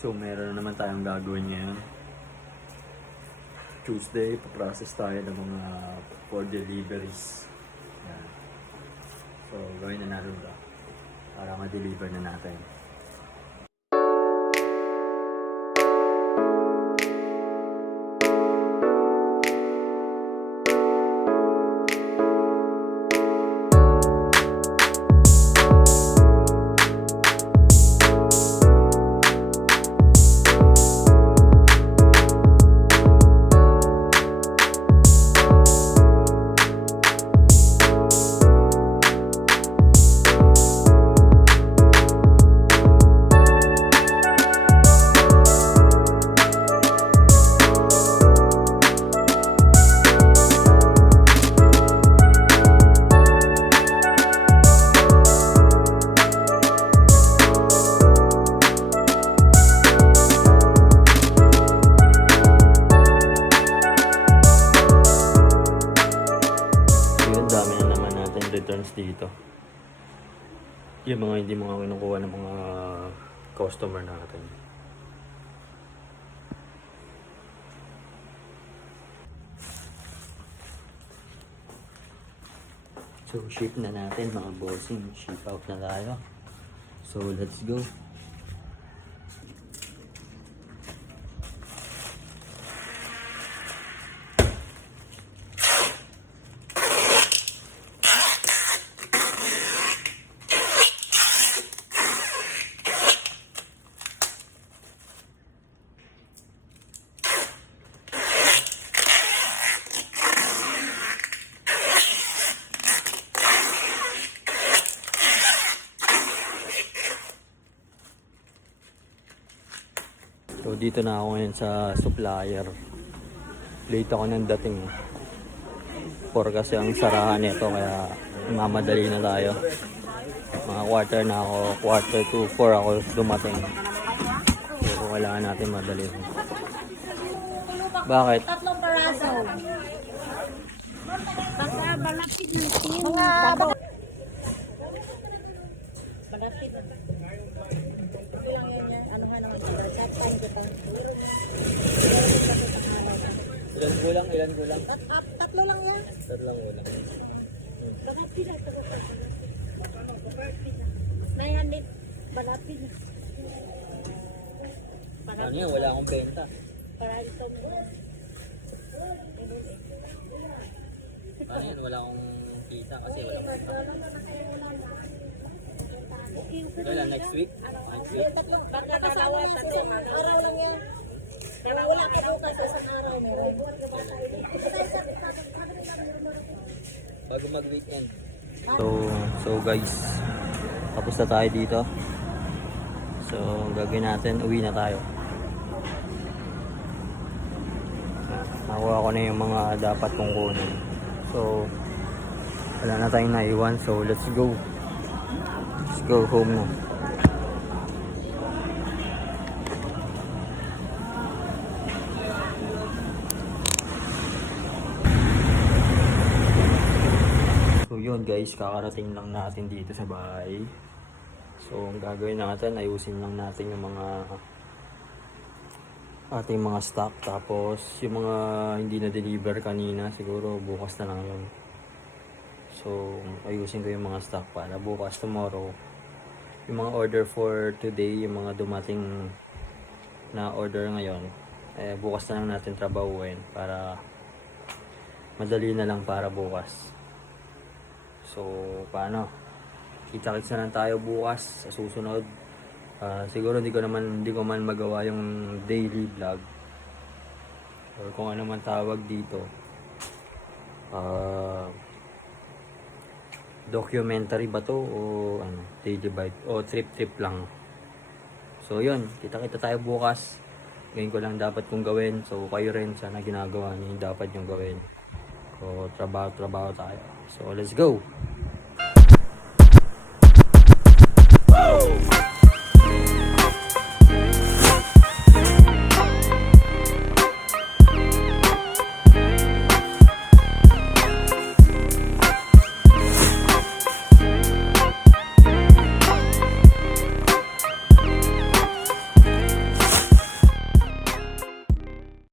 So meron na naman tayong gagawin ngayon. Tuesday, paprocess tayo ng mga for deliveries. Yan. So gawin na natin ito para ma-deliver na natin. Returns dito. Yung mga hindi mga kinukuha ng mga customer natin. So ship na natin mga bossing. Ship out na tayo. So let's go. So dito na ako ngayon sa supplier. Late ako ng dating. 4 kasi ang sarahan nito kaya mamadali na tayo. Mga quarter na ako, quarter to 4 ako dumating. So kailangan natin madali. Bakit? Tatlong paraso. Basta balapit ng team. Balapit. Ito lang yan yan. Ano nga naman ito? Sapain ko pa. Ilan kulang? Tatlo lang yan. Tatlong kulang. Balapit na. Nayanit. Balapit na. Ano yan? Wala akong benta. Para ito mo. Ano yan? Wala akong kita kasi wala akong kita. Wala, next week? Next week? Baka dalawa sa isang araw lang yan. Kaya wala ka bukas sa isang araw meron. Bago mag-weekend. So guys, tapos na tayo dito. So gagawin natin, uwi na tayo. Nakuha ko na yung mga dapat kong kunin. So wala na tayong naiwan. So let's go. Let's go home na. So yun guys, kakarating lang natin dito sa bahay. So ang gagawin natin, ayusin lang natin yung mga ating mga stock. Tapos yung mga hindi na deliver kanina, siguro bukas na lang yun. So ayusin ko yung mga stock para bukas, tomorrow. Yung mga order for today, yung mga dumating na order ngayon, bukas na lang natin trabahuin para madali na lang para bukas. So paano? Kita-kits na lang tayo bukas sa susunod. Siguro hindi ko man magawa yung daily vlog or kung ano man tawag dito. Documentary ba to o ano, daily bite o trip lang. So yun, kita-kita tayo bukas. Ngayon ko lang dapat kong gawin. So kayo rin sana ginagawa niyo yung dapat yung gawin. So trabaho tayo. So let's go.